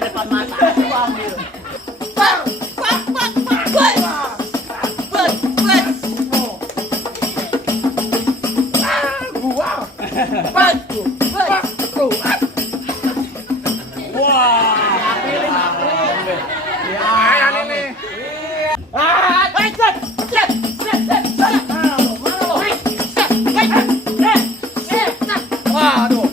depan mata aku ambil. Pak. Wah, pilih aku. Ya, yang ini. Waduh.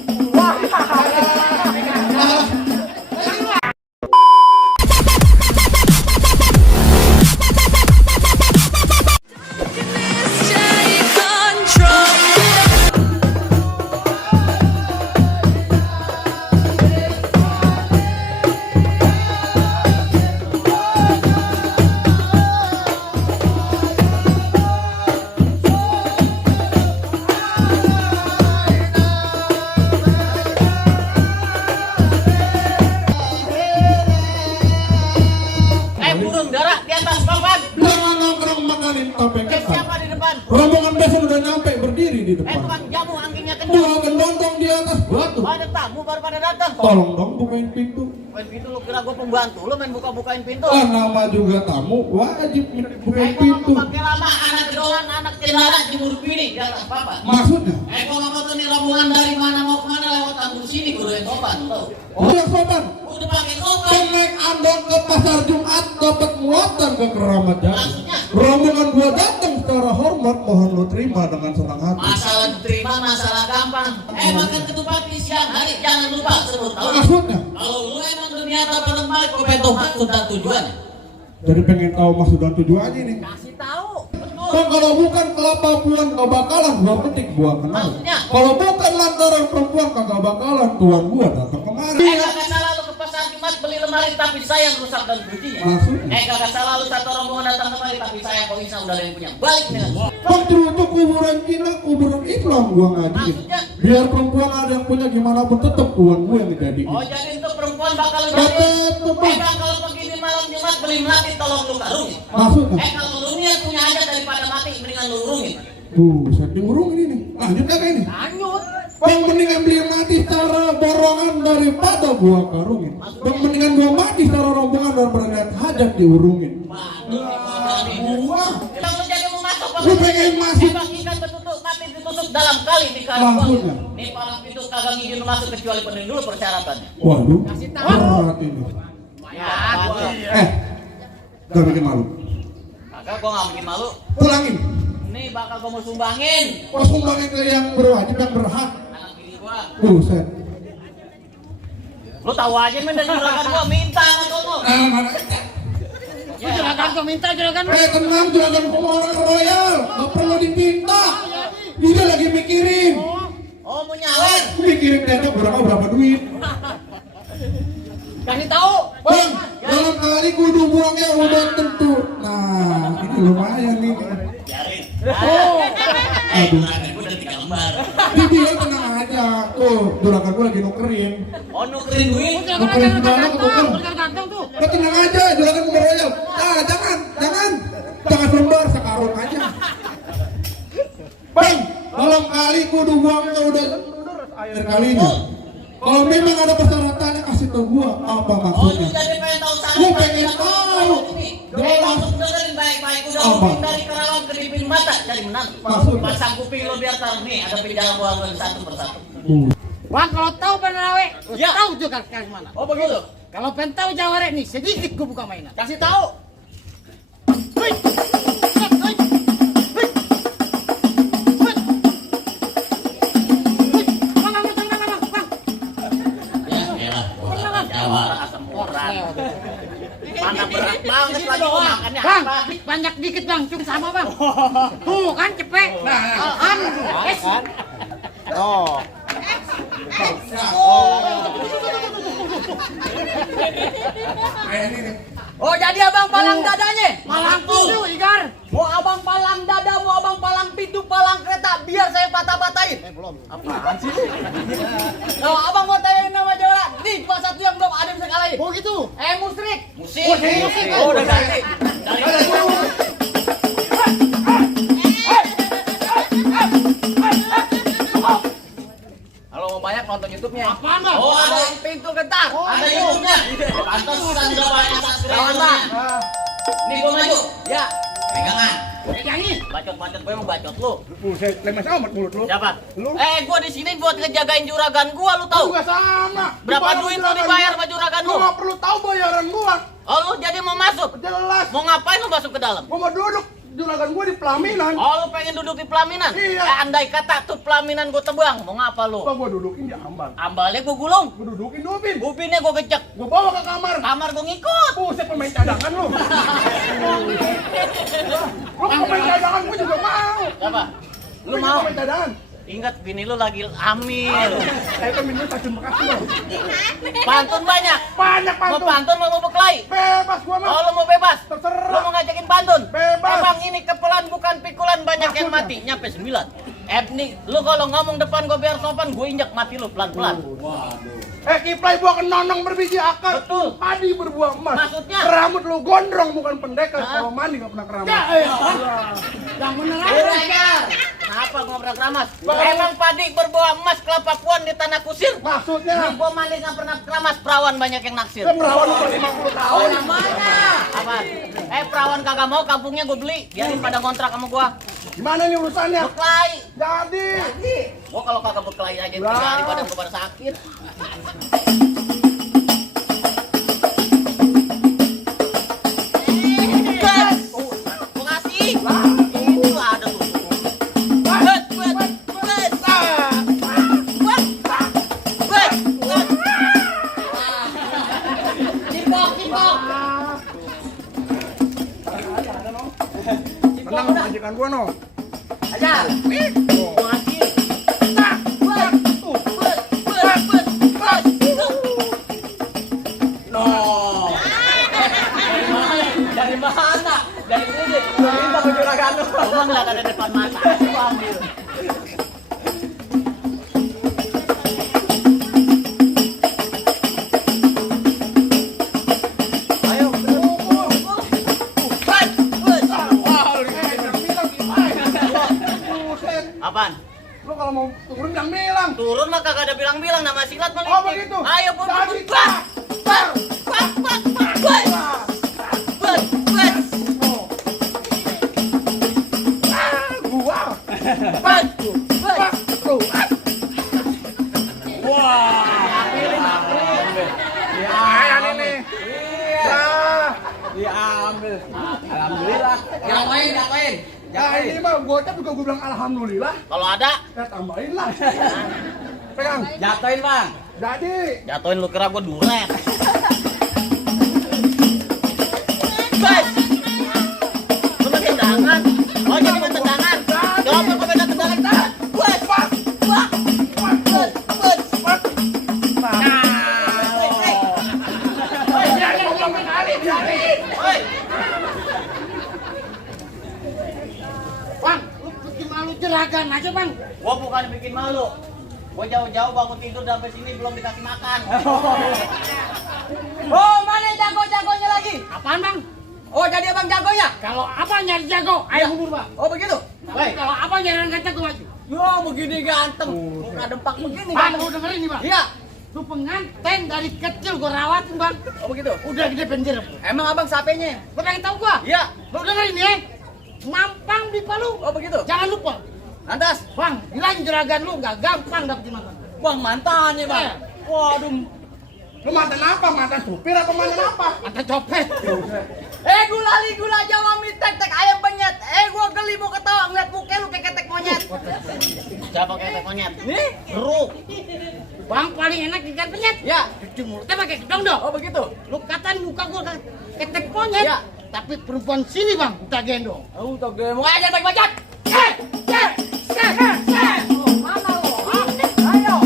Burung dara di atas papan. Jangan nongkrong makalin topeng. Siapa di depan? Rombongan besan udah nyampe berdiri di depan. Tukang jamu anginnya Dua kencang. gendong di atas batu. Ada tamu baru pada datang. Tolong dong bukain pintu. Main pintu lu kira gua pembantu lu main buka-bukain pintu. Nama juga tamu wajib bukain Eko pintu. ngomong pakai lama anak kedolan anak cendana jemur pini di atas papan. Maksudnya? Eko ngomong tuh nih rombongan dari mana mau kemana lewat kampung sini kudu yang sopan tuh. Udah sopan. Udah pakai sopan. Naik andong ke pasar Jumat dapat muatan ke Keramat Jati. Maksudnya? Rombongan gua datang secara hormat, mohon lo terima dengan senang hati. Masalah diterima masalah gampang. Makan ketupat di siang hari jangan lupa sebut tahu. Maksudnya? Kalau lu emang dunia tanpa tempat kau pengen tahu tentang tujuan. Jadi pengen tahu maksud dan tujuannya nih. Kasih tahu. Betul. Kan kalau bukan kelapa pulang gak bakalan gua petik gua kenal. Maksudnya? Kalau bukan lantaran perempuan kagak bakalan tuan gua datang kemari. Kagak salah lu ke pasar Jumat beli lemari tapi sayang rusak dan kuncinya. Maksudnya? Kagak salah lu satu rombongan datang kemari tapi sayang kok Isa udah ada yang punya. Balik dengan. Bang itu kuburan Cina, kuburan Islam gua ngaji. Maksudnya? Biar perempuan ada yang punya gimana pun tetep tuan gua yang jadi. Oh jadi untuk perempuan bakal lu jadi. Tetep, Bang. Kalau pergi di malam Jumat beli melati tolong lu karungin. Maksudnya? Kalau lu niat punya hajat daripada mati mendingan lu urungin. Saya diurung ini nih. Lanjut kagak ini? Lanjut. Bang mendingan beli mati secara borongan daripada gua karungin. Bang mendingan gua mati secara rombongan daripada lihat hajat diurungin. Gua Kalau lu jadi mau masuk Lu pengen masuk. Bang ikan betutuk mati ditutup dalam kali di kali Maksudnya? Nih palang pintu kagak ngizin lu masuk kecuali penuhin dulu persyaratannya. waduh, Kasih tahu. berat ini. Ya, Gak bikin malu. kagak gua nggak bikin malu. Pulangin. Nih bakal gua mau sumbangin Pas sumbangin ke yang berwajib, yang berhak. anak bini gua. Buset. Lu tahu aja men dari juragan gua minta sama kamu. Mana? Ya, juragan gua minta juragan. Tenang, juragan orang royal. Gak perlu dipinta. Dia lagi mikirin. Oh mau nyawer. Mikirin tenda berapa duit. Kasih tahu. Bang, dalam kali kudu buangnya udah tentu. Nah, ini lumayan nih. Oh. Aduh. Gua udah 3 lembar. Dia tenang aja. Tuh, juragan gue lagi nukerin. Oh nukerin duit. Nukerin segala kebukan. Lo tenang aja, juragan gue royal. Jangan selembar, sekarung aja. Bang, dalam kali kudu buangnya udah air kalinya. Kalau memang ada persyaratannya kasih tau gua apa Oh lu maksudnya. jadi pengen tahu sana. Gua pengen tahu. Langsung dengerin baik-baik. Udah Apa? kuping dari Karawang ke Dipin Mata cari menang. Maksudnya? Pasang kuping lo biar tahu nih ada pinjaman gua satu persatu. Bang, kalau tahu penarawe, Ya. tahu juga kali mana. Oh begitu. Kalau pengen tahu jaware nih, sedikit gua buka mainan. Kasih tahu. Hei! Ya elah. Jawa asam orang. Mana berat banget lagi gua makannya Bang, apa? banyak dikit bang, cuma sama bang. Tuh kan cepet. Kan, es. Oh. Oh jadi abang palang dadanya? Malang tuh, Igar. Mau abang palang dada, mau abang palang pintu, palang kereta, biar saya patah-patahin. Belum. Apaan sih? Kalau abang mau tanya nama Jawa, nih cuma satu yang belum ada yang bisa kalahin. Oh gitu. Musrik. Musik. Musik. Oh udah ganti. Kalau mau banyak nonton YouTube YouTube-nya. Apaan bang? Oh, ada Pintu gentar. ada YouTube-nya. Pantesan gak banyak subscriber. Lawan bang. Nih gua maju. Ya. Pegangan. Yang ini. Bacot-bacot gue mau bacot lu. Buset, lemes amat mulut lu. Siapa? Lu? Gua di sini buat ngejagain juragan gua, lu tahu? Juga sama. Berapa duit lu dibayar sama juragan Lu lu? nggak perlu tahu bayaran gua. Oh, lu jadi mau masuk? Jelas. Mau ngapain lu masuk ke dalam? Gua mau duduk juragan gua di pelaminan. Oh, lu pengen duduk di pelaminan? Iya. Andai kata tuh pelaminan gua tebang, mau ngapa lu? Gua dudukin di ambang. Ambalnya gua gulung, Gua dudukin di ubin. ubinnya gua gecek, Gua bawa ke kamar. kamar gua ngikut. Buset, pemain cadangan lu. Lu pemain cadangan gua juga mau. Siapa? Lu Gua mau? pemain cadangan. Ingat bini lu lagi hamil. Itu minum stasiun Bekasi lu. Pantun banyak. Banyak Mau pantun. pantun mau berkelahi? Bebas gua mah. Oh, lu mau bebas? Terserah. Lu mau ngajakin pantun? Bebas. Emang ini kepelan bukan pikulan, banyak yang mati. Nyampe 9. Nih, lu kalau ngomong depan gua biar sopan, gua injek mati lu pelan-pelan. Kiplai buah kenonong berbiji akar. Betul. Padi berbuah emas. Maksudnya? Rambut lu gondrong bukan pendekar. Hah? Kalau mandi nggak pernah keramas. Yang bener Belajar. Kenapa gua pernah keramas? Emang padi berbuah emas, kelapa puan di tanah kusir. Maksudnya? Nih gua mandi nggak pernah keramas, perawan banyak yang naksir. Perawan umur 50 tahun. Mana? Apa? Perawan kagak mau, kampungnya gua beli. Biarin pada kontrak sama gua. Gimana nih urusannya? Berkelahi. Jadi. Gua kalau kagak berkelahi aja Lah. 3 hari badan gua pada sakit. Gas. Makasih. Itu ada tuh. Bet, bet, bet. Bet, bet, bet. Cimbok, cimbok. Tenang majikan gua no. Aja. Makasih. Bet, bet, bet, bet, bet. No. Dari mana? Dari sini. Minta ke juragan lu. Gua ngeliat ada depan mata. Gua ambil. Ayo, berumur. Bat, bet. Buset. Apaan? Lu kalau mau turun jangan bilang. Turun mah kagak ada bilang-bilang, nama silat mah Oh licik. begitu. Ayo pun Jadi, bat. Bat, bat, bat, bat, bat. Bet, bet. Gua. Bet, bet. Tuh. Wah, pilih Ya, ini. Ya. Diambil. Alhamdulillah. Yang lain. Ya ini mah gocap juga gua bilang alhamdulillah. Kalau ada, Ya tambahin lah. Pegang. Jatuhin bang. Jadi. jatuhin lu kira gua duret. Bet. Lu main tendangan. Oh, jadi main tendangan. Coba gua main tendangan. Bet, bet, bet, bet, bet. Oi. Bang, lu bikin malu jeragan aja bang. Gua bukan bikin malu. Gua jauh-jauh bangun tidur sampai sini belum dikasih makan. Oh mana jago-jagonya lagi? Apaan bang? Oh jadi abang jagonya? Kalau apa nyari jago, ayo mundur bang. Oh begitu? Tapi kalau apa nyari orang ganteng tuh maju. Yo begini ganteng. Muka dempak begini Bang, lu dengerin nih bang. Iya. Lu pengantin dari kecil gua rawatin bang. Oh begitu? Udah gede penjir. Emang abang sapenya? Lu pengen tahu gua? Iya. Lu dengerin ya. Mampang di Palu. Oh begitu? Jangan lupa. Lantas? Bang, bilangin juragan lu nggak gampang dapetin mantan. Bang mantannya bang. Waduh. Lu mantan apa? Mantan supir apa mantan apa? Mantan copet. Gulali gula Jawa mie tek ayam penyet. Gua geli mau ketawa ngeliat muka lu kayak ketek monyet. Siapa ketek monyet? Nih? Seru. Bang paling enak ikan penyet. Ya. Cuci mulutnya pakai gedong dong. Oh begitu? Lu katain muka gua kan ketek monyet. Ya. Tapi perempuan sini bang, kita gendong. Oh tak gue mau aja baik bajak. Mana lu? Ayo.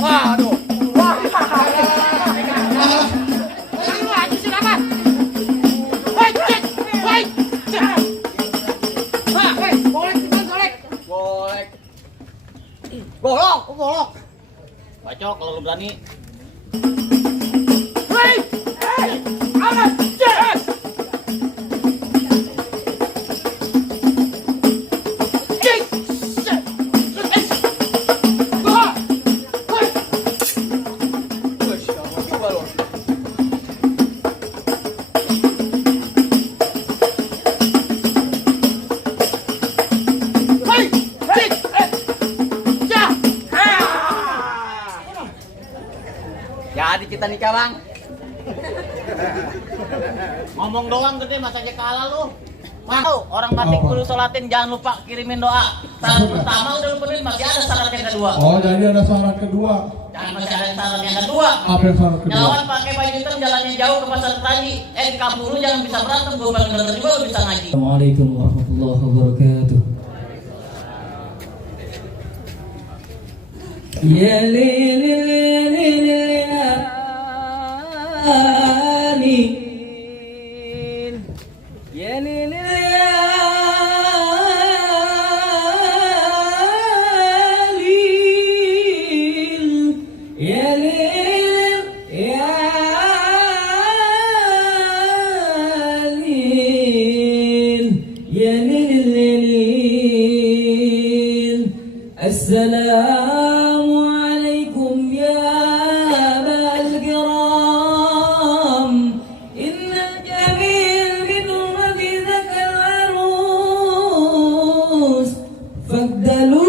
Waduh. Golek. Golok. Golok. Bacok kalau lu berani. Jadi kita nikah bang. Ngomong doang gede masa aja kalah lu. Mau orang mati kudu sholatin, jangan lupa kirimin doa. Syarat pertama udah lu penuhin, masih ada syarat yang kedua. Oh, jadi ada syarat kedua. Jangan masih ada syarat yang kedua. Apa yang syarat kedua? Nyalawan pakai baju hitam jalannya jauh ke pasar Teraji. Di kampung lu jangan bisa berantem, gue bener juga lu bisa ngaji. Assalamualaikum warahmatullahi wabarakatuh. Ya Assalamualaikum ya abal kiram. Innal jamil min ummati zakal arus. Faddalu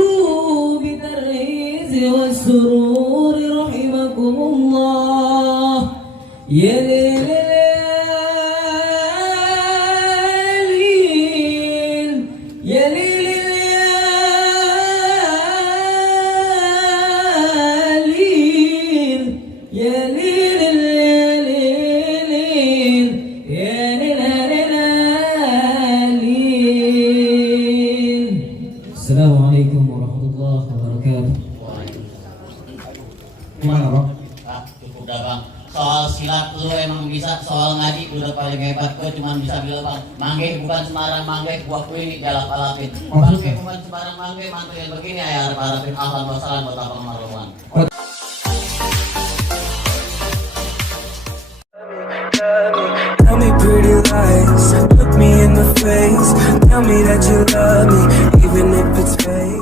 bitarhiz wassururi rahimakumullah. Ya Assalamualaikum warahmatullahi wabarakatuh. Gimana, Bang? Cukup dah bang. Soal silat lu emang bisa, soal ngaji udah paling hebat. Gue cuma bisa bilang bang, mangge bukan sembarang mangge, gua kuih galak alapin. Mangge bukan sembarang mangge, mantu yang begini ya harap harapin ahlan wassalam buat abang Marwan.